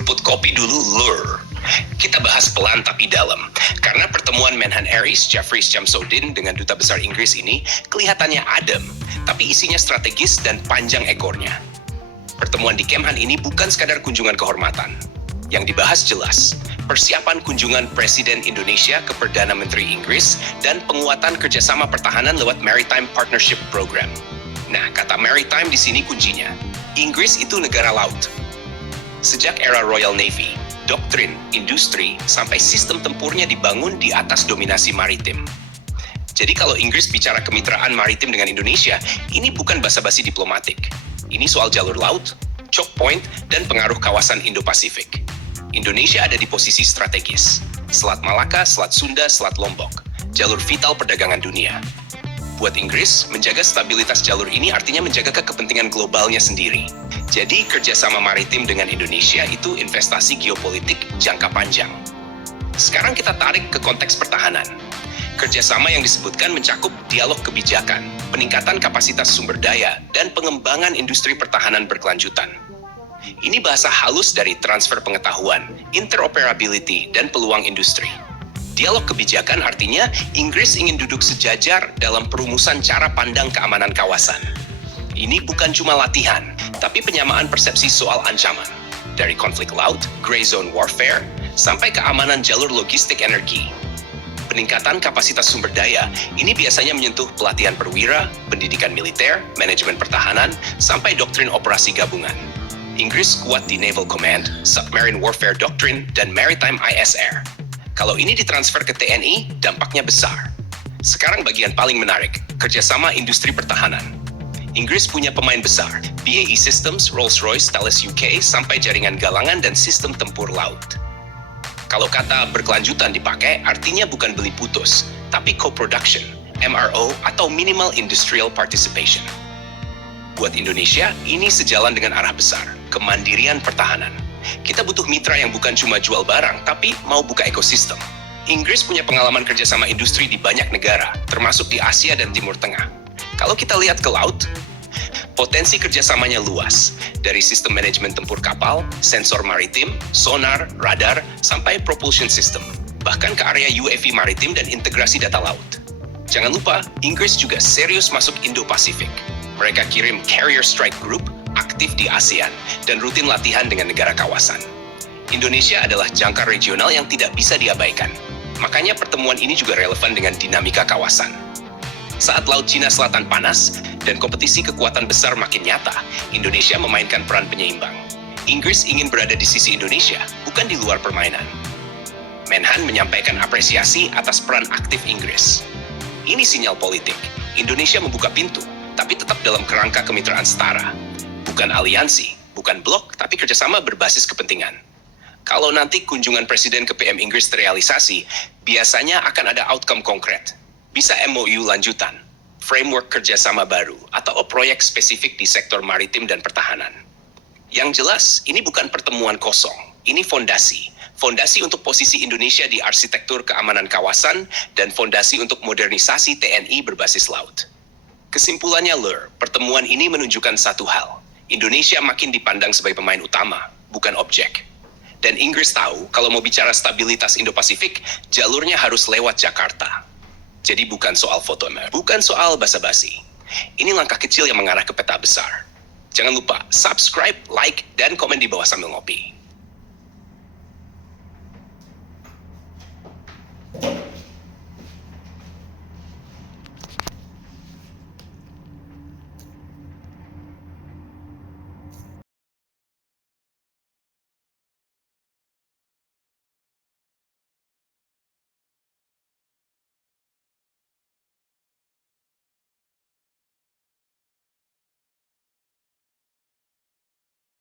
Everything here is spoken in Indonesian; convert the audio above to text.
Seruput kopi dulu, Lur. Kita bahas pelan tapi dalam. Karena pertemuan Menhan Aries Jeffrey Shamsuddin dengan Duta Besar Inggris ini kelihatannya adem, tapi isinya strategis dan panjang ekornya. Pertemuan di Kemhan ini bukan sekadar kunjungan kehormatan. Yang dibahas jelas, persiapan kunjungan Presiden Indonesia ke Perdana Menteri Inggris dan penguatan kerjasama pertahanan lewat Maritime Partnership Program. Nah, kata maritime di sini kuncinya. Inggris itu negara laut. Sejak era Royal Navy, doktrin, industri, sampai sistem tempurnya dibangun di atas dominasi maritim. Jadi kalau Inggris bicara kemitraan maritim dengan Indonesia, ini bukan basa-basi diplomatik. Ini soal jalur laut, choke point, dan pengaruh kawasan Indo-Pasifik. Indonesia ada di posisi strategis. Selat Malaka, Selat Sunda, Selat Lombok. Jalur vital perdagangan dunia. Buat Inggris, menjaga stabilitas jalur ini artinya menjaga kepentingan globalnya sendiri. Jadi, kerjasama maritim dengan Indonesia itu investasi geopolitik jangka panjang. Sekarang kita tarik ke konteks pertahanan. Kerjasama yang disebutkan mencakup dialog kebijakan, peningkatan kapasitas sumber daya, dan pengembangan industri pertahanan berkelanjutan. Ini bahasa halus dari transfer pengetahuan, interoperability, dan peluang industri. Dialog kebijakan artinya Inggris ingin duduk sejajar dalam perumusan cara pandang keamanan kawasan. Ini bukan cuma latihan, tapi penyamaan persepsi soal ancaman. Dari konflik laut, gray zone warfare, sampai keamanan jalur logistik energi. Peningkatan kapasitas sumber daya, ini biasanya menyentuh pelatihan perwira, pendidikan militer, manajemen pertahanan, sampai doktrin operasi gabungan. Inggris kuat di Naval Command, Submarine Warfare Doctrine, dan Maritime ISR. Kalau ini ditransfer ke TNI, dampaknya besar. Sekarang bagian paling menarik, kerjasama industri pertahanan. Inggris punya pemain besar, BAE Systems, Rolls-Royce, Thales UK, sampai jaringan galangan dan sistem tempur laut. Kalau kata berkelanjutan dipakai, artinya bukan beli putus, tapi co-production, MRO, atau minimal industrial participation. Buat Indonesia, ini sejalan dengan arah besar, kemandirian pertahanan. Kita butuh mitra yang bukan cuma jual barang, tapi mau buka ekosistem. Inggris punya pengalaman kerjasama industri di banyak negara, termasuk di Asia dan Timur Tengah. Kalau kita lihat ke laut, potensi kerjasamanya luas. Dari sistem manajemen tempur kapal, sensor maritim, sonar, radar, sampai propulsion system. Bahkan ke area UAV maritim dan integrasi data laut. Jangan lupa, Inggris juga serius masuk Indo-Pasifik. Mereka kirim Carrier Strike Group, aktif di ASEAN, dan rutin latihan dengan negara kawasan. Indonesia adalah jangkar regional yang tidak bisa diabaikan. Makanya pertemuan ini juga relevan dengan dinamika kawasan. Saat Laut Cina Selatan panas dan kompetisi kekuatan besar makin nyata, Indonesia memainkan peran penyeimbang. Inggris ingin berada di sisi Indonesia, bukan di luar permainan. Menhan menyampaikan apresiasi atas peran aktif Inggris. Ini sinyal politik. Indonesia membuka pintu, tapi tetap dalam kerangka kemitraan setara. Bukan aliansi, bukan blok, tapi kerjasama berbasis kepentingan. Kalau nanti kunjungan Presiden ke PM Inggris terrealisasi, biasanya akan ada outcome konkret. Bisa MOU lanjutan, framework kerjasama baru, atau proyek spesifik di sektor maritim dan pertahanan. Yang jelas, ini bukan pertemuan kosong, ini fondasi. Fondasi untuk posisi Indonesia di arsitektur keamanan kawasan, dan fondasi untuk modernisasi TNI berbasis laut. Kesimpulannya, Lur, pertemuan ini menunjukkan satu hal. Indonesia makin dipandang sebagai pemain utama, bukan objek. Dan Inggris tahu, kalau mau bicara stabilitas Indo-Pasifik, jalurnya harus lewat Jakarta. Jadi bukan soal foto, bukan soal basa-basi. Ini langkah kecil yang mengarah ke peta besar. Jangan lupa, subscribe, like, dan komen di bawah sambil ngopi.